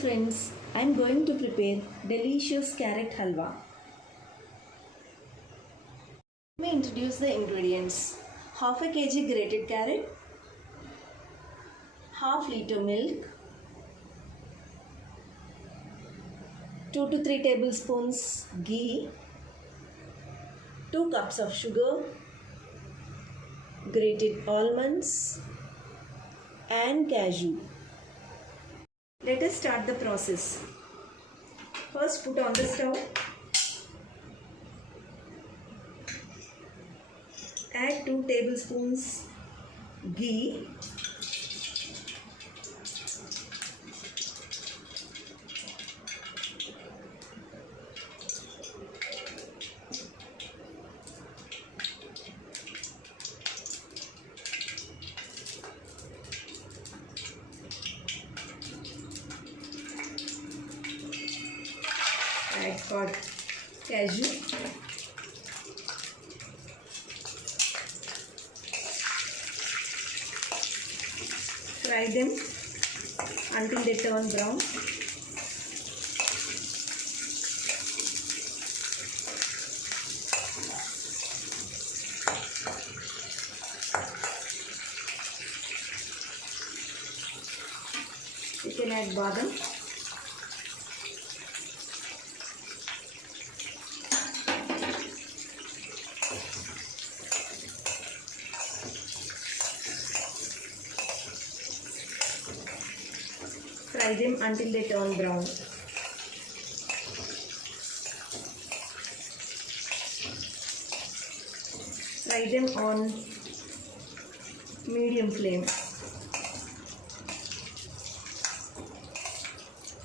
friends, I am going to prepare delicious carrot halwa. Let me introduce the ingredients. Half a kg grated carrot, half liter milk, 2 to 3 tablespoons ghee, 2 cups of sugar, grated almonds and cashew. Let us start the process. First put on the stove. Add 2 tablespoons ghee. Add hot cashew. Fry them until they turn brown. You can add badam. Fry them until they turn brown. Fry them on medium flame.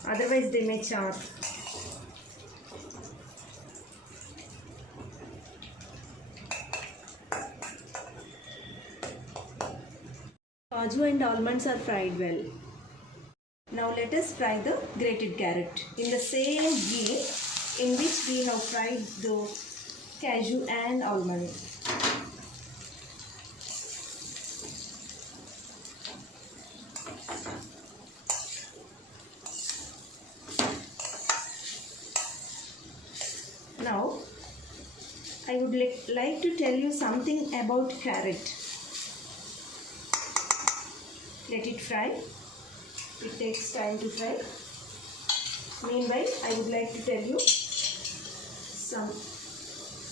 Otherwise they may char. Cashew and almonds are fried well. Now let us fry the grated carrot in the same ghee in which we have fried the cashew and almond. Now I would like to tell you something about carrot. Let it fry. It takes time to fry. Meanwhile, I would like to tell you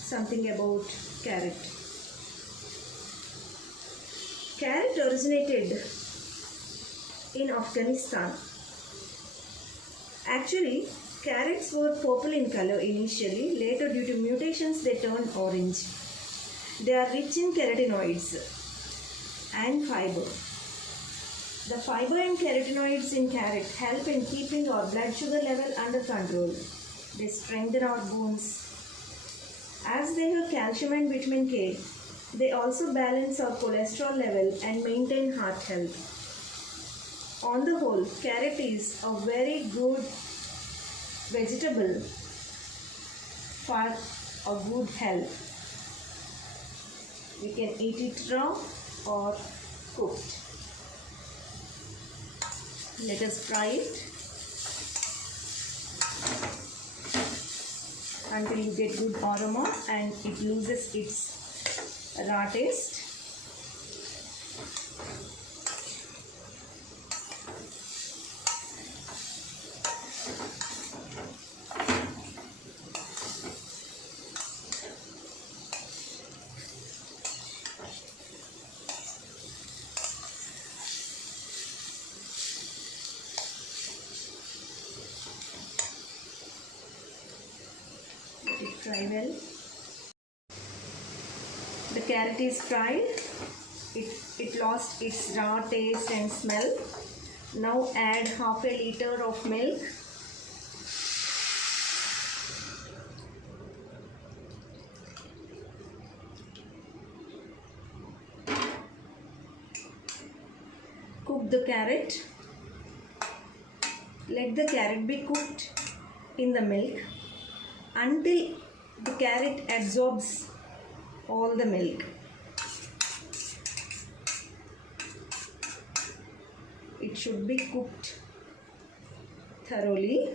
something about carrot. Carrot originated in Afghanistan. Actually, carrots were purple in color initially. Later, due to mutations, they turned orange. They are rich in carotenoids and fiber. The fiber and carotenoids in carrot help in keeping our blood sugar level under control. They strengthen our bones. As they have calcium and vitamin K, they also balance our cholesterol level and maintain heart health. On the whole, carrot is a very good vegetable for a good health. We can eat it raw or cooked. Let us fry it until you get good aroma and it loses its raw taste. Fry well. The carrot is fried. It lost its raw taste and smell. Now add half a liter of milk. Cook the carrot. Let the carrot be cooked in the milk until the carrot absorbs all the milk. It should be cooked thoroughly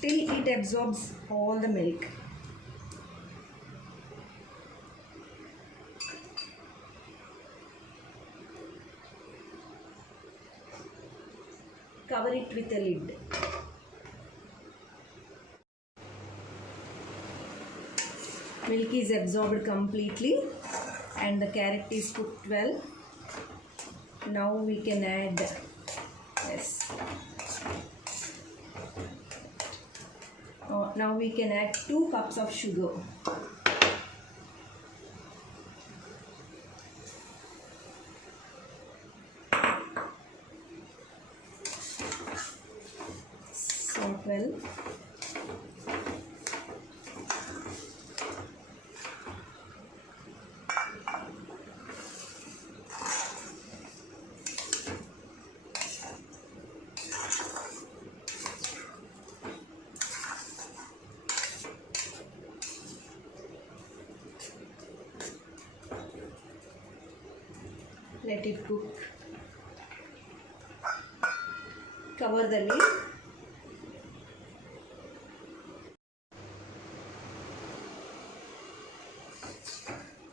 till it absorbs all the milk. Cover it with a lid. Milk is absorbed completely and the carrot is cooked well. Now we can add now we can add 2 cups of sugar. Salt well. Let it cook. Cover the lid.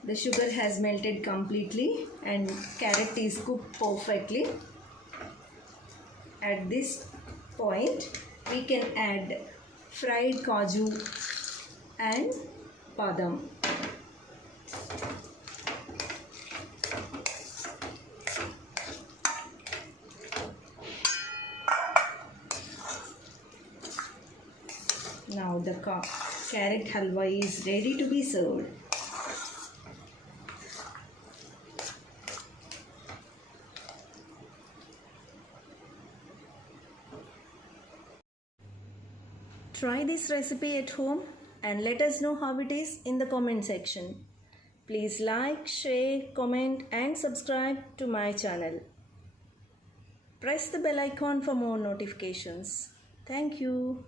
The sugar has melted completely and carrot is cooked perfectly. At this point, we can add fried kaju and badam. Now the carrot halwa is ready to be served. Try this recipe at home and let us know how it is in the comment section. Please like, share, comment and subscribe to my channel. Press the bell icon for more notifications. Thank you.